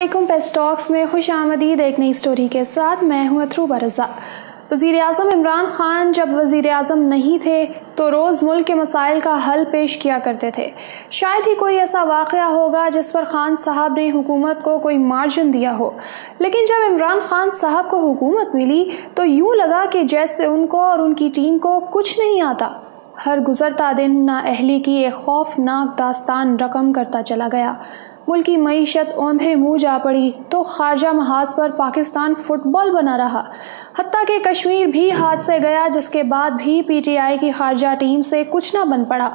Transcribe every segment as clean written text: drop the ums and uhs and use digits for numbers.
Pace talks में खुश आमदीद एक नई स्टोरी के साथ मैं हूँ अथरूबा रज़ा। वज़ीर-ए-आज़म इमरान खान जब वज़ीर-ए-आज़म नहीं थे तो रोज़ मुल्क के मसाइल का हल पेश किया करते थे। शायद ही कोई ऐसा वाक़या होगा जिस पर खान साहब ने हुकूमत को कोई मार्जिन दिया हो, लेकिन जब इमरान खान साहब को हुकूमत मिली तो यूँ लगा कि जैसे उनको और उनकी टीम को कुछ नहीं आता। हर गुज़रता दिन नाअहली की एक खौफनाक दास्तान रकम करता चला गया। मुल्क की मईशत औंधे मुँह जा पड़ी तो खारजा महाज पर पाकिस्तान फुटबॉल बना रहा, हत्ता कि कश्मीर भी हाथ से गया, जिसके बाद भी पीटीआई की खारजा टीम से कुछ ना बन पड़ा।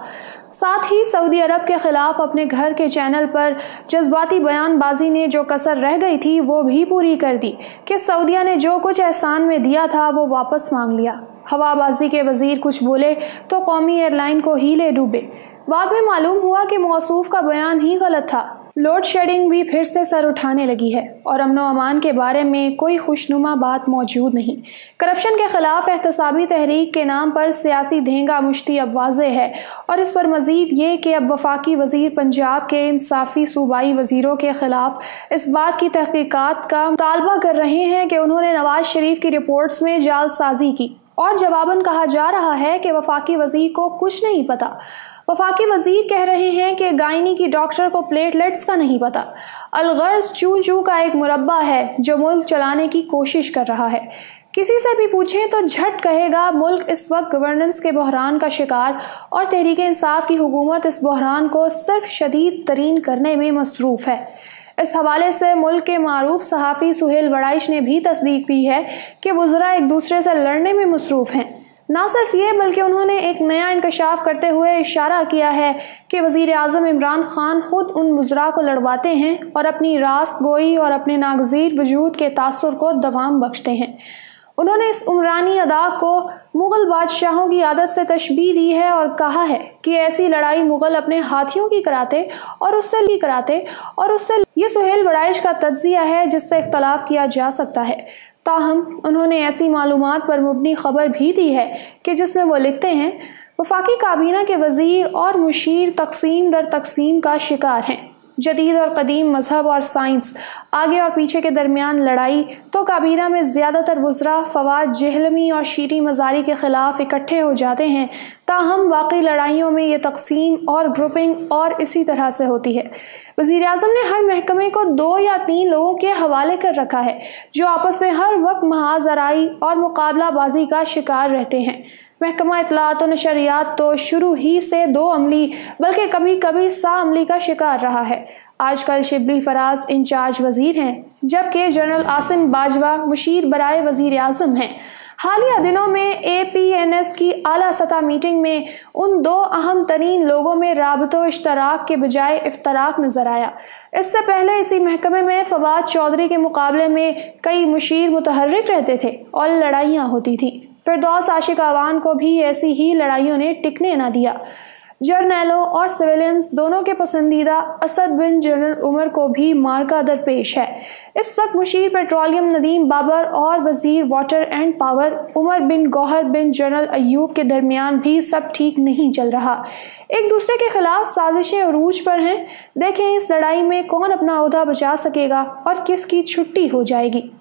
साथ ही सऊदी अरब के खिलाफ अपने घर के चैनल पर जज्बाती बयानबाजी ने जो कसर रह गई थी वो भी पूरी कर दी कि सऊदिया ने जो कुछ एहसान में दिया था वो वापस मांग लिया। हवाबाजी के वजीर कुछ बोले तो कौमी एयरलाइन को ही ले डूबे। बाद में मालूम हुआ कि मौसूफ का बयान ही गलत था। लोड शेडिंग भी फिर से सर उठाने लगी है और अमन व अमान के बारे में कोई खुशनुमा बात मौजूद नहीं। करप्शन के खिलाफ एहतसाबी तहरीक के नाम पर सियासी धेंगा मुश्ती अब वाज़े है, और इस पर मजीद ये कि अब वफाकी वजीर पंजाब के इंसाफी सूबाई वजीरों के खिलाफ इस बात की तहकीकात का मुतालबा कर रहे हैं कि उन्होंने नवाज शरीफ की रिपोर्ट्स में जालसाजी की, और जवाबन कहा जा रहा है कि वफाकी वजीर को कुछ नहीं पता। वफाकी वजीर कह रहे हैं कि गायनी की डॉक्टर को प्लेटलेट्स का नहीं पता। अलगर्ज चू चू का एक मुरब्बा है जो मुल्क चलाने की कोशिश कर रहा है। किसी से भी पूछें तो झट कहेगा मुल्क इस वक्त गवर्नेंस के बहरान का शिकार, और तहरीक इंसाफ की हुकूमत इस बहरान को सिर्फ शदीद तरीन करने में मसरूफ़ है। इस हवाले से मुल्क के मारूफ सहाफ़ी सुहेल वड़ाइश ने भी तस्दीक दी है कि वज़रा एक दूसरे से लड़ने में मसरूफ़ हैं। ना सिर्फ ये बल्कि उन्होंने एक नया इंकशाफ करते हुए इशारा किया है कि वज़ीर-ए-आज़म इमरान खान खुद उन वज़रा को लड़वाते हैं और अपनी रास्त गोई और अपने नागज़ीर वजूद के तासुर को दवाम बख्शते हैं। उन्होंने इस उमरानी अदा को मुग़ल बादशाहों की आदत से तशबीह दी है और कहा है कि ऐसी लड़ाई मुग़ल अपने हाथियों की कराते और उससे ये सुहेल वड़ाइश का तज्ज़िया है जिससे इख्तलाफ किया जा सकता है। ताहम उन्होंने ऐसी मालूमात पर मुबनी खबर भी दी है कि जिसमें वो लिखते हैं, वफाकी काबीना के वज़ीर और मुशीर तकसीम दर तकसीम का शिकार हैं। जदीद और कदीम मजहब और साइंस, आगे और पीछे के दरमियान लड़ाई, तो काबीना में ज़्यादातर वज़रा फवाद जहलमी और शीरी मजारी के ख़िलाफ़ इकट्ठे हो जाते हैं। ताहम वाकई लड़ाइयों में ये तकसीम और ग्रुपिंग और इसी तरह से होती है। वज़ीर-ए-आज़म ने हर महकमे को 2 या 3 लोगों के हवाले कर रखा है जो आपस में हर वक्त महाजराई और मुकाबलाबाजी का शिकार रहते हैं। महकमा इत्तलात और नशरियात तो शुरू ही से 2 अमली बल्कि कभी कभी साअमली का शिकार रहा है। आजकल शिबली फराज इंचार्ज वजीर हैं, जबकि जनरल आसिम बाजवा मुशीर बराए वज़ीर-ए-आज़म हैं। हालिया दिनों में APNS की आला सतह मीटिंग में उन 2 अहम तरीन लोगों में राबतो इश्तराक के बजाय इफ्तराक नजर आया। इससे पहले इसी महकमे में फवाद चौधरी के मुकाबले में कई मुशीर मुतहर्रिक रहते थे और लड़ाइयाँ होती थी। फिरदौस आशिक आवान को भी ऐसी ही लड़ाइयों ने टिकने न दिया। जर्नैलों और सिविलियंस दोनों के पसंदीदा असद बिन जनरल उमर को भी मार्का दरपेश है। इस वक्त मुशीर पेट्रोलियम नदीम बाबर और वजीर वाटर एंड पावर उमर बिन गौहर बिन जनरल अयूब के दरमियान भी सब ठीक नहीं चल रहा। एक दूसरे के खिलाफ साजिशें अरूज पर हैं। देखें इस लड़ाई में कौन अपना ओहदा बचा सकेगा और किसकी छुट्टी हो जाएगी।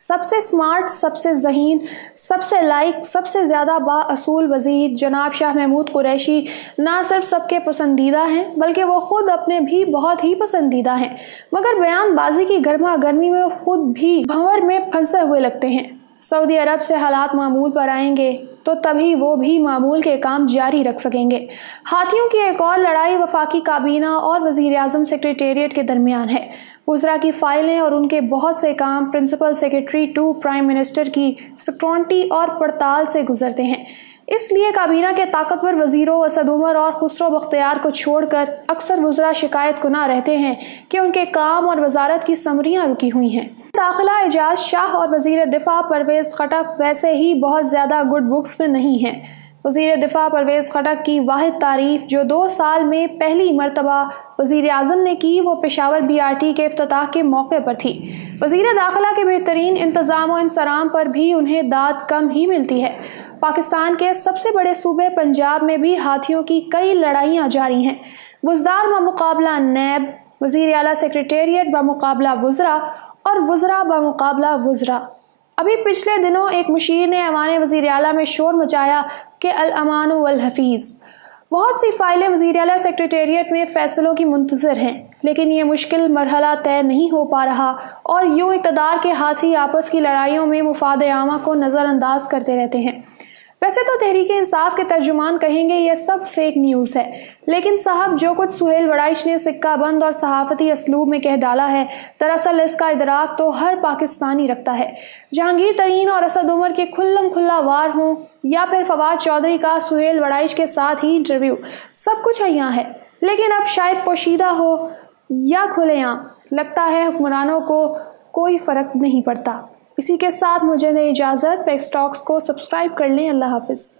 सबसे स्मार्ट, सबसे ज़हीन, सबसे लाइक, सबसे ज़्यादा बाअसूल वज़ीर जनाब शाह महमूद कुरैशी ना सिर्फ सबके पसंदीदा हैं बल्कि वो ख़ुद अपने भी बहुत ही पसंदीदा हैं, मगर बयानबाजी की गर्मा गर्मी में खुद भी भंवर में फंसे हुए लगते हैं। सऊदी अरब से हालात मामूल पर आएंगे तो तभी वो भी मामूल के काम जारी रख सकेंगे। हाथियों की एक और लड़ाई वफाकी काबीना और वज़ीर-ए-आज़म सेक्रेटेरिएट के दरमियान है। वज़रा की फाइलें और उनके बहुत से काम principal secretary to prime minister की स्क्रॉन्टी और पड़ताल से गुजरते हैं। इसलिए काबीना के ताकतवर वज़ीरों असद उमर और खुसरो बख्तियार को छोड़कर अक्सर वज़रा शिकायत कुना रहते हैं कि उनके काम और वजारत की समरियाँ रुकी हुई हैं। दाखिला एजाज शाह और वज़ीर दिफा परवेज़ खटक वैसे ही बहुत ज़्यादा गुड बुक्स में नहीं हैं। वज़ीर दिफा परवेज़ खटक की वाहिद तारीफ जो 2 साल में पहली मरतबा वज़ीर-ए-आज़म ने की वो पेशावर BRT के इफ्तिताह के मौके पर थी। वज़ीर दाखिला के बेहतरीन इंतज़ाम और इंसराम पर भी उन्हें दाद कम ही मिलती है। पाकिस्तान के सबसे बड़े सूबे पंजाब में भी हाथियों की कई लड़ाइयाँ जारी हैं। बुज़दार में मुकाबला नैब, وزیر اعلیٰ سیکریٹریٹ بمقابلہ وزراء اور وزراء بمقابلہ وزراء۔ ابھی پچھلے دنوں ایک مشیر نے ایوان وزیر اعلیٰ میں شور مچایا کہ الامان والحفیظ۔ بہت سی فائلیں وزیر اعلیٰ سیکریٹریٹ میں فیصلوں کی منتظر ہیں، لیکن یہ مشکل مرحلہ طے نہیں ہو پا رہا اور یوں اقتدار کے ہاتھی آپس کی لڑائیوں میں مفاد عامہ کو نظر انداز کرتے رہتے ہیں۔ ویسے تو تحریک انصاف کے ترجمان کہیں گے یہ سب فیک نیوز ہے، لیکن صاحب جو کچھ سہیل وڑائچ نے سکہ بند اور صحافتی اسلوب میں کہہ ڈالا ہے، دراصل اس کا ادراک تو ہر پاکستانی رکھتا ہے۔ جہانگیر ترین اور اسد عمر کے کھلم کھلا وار ہوں یا پھر فواد چودھری کا سہیل وڑائچ کے ساتھ ہی انٹرویو، سب کچھ یہاں ہے، لیکن اب شاید پوشیدہ ہو یا کھلے عام، لگتا ہے حکمرانوں کو کوئی فرق نہیں پڑتا۔ اسی کے ساتھ مجھے دیں اجازت، پیکس ٹاکس کو سبسکرائب کر لیں۔ اللہ حافظ۔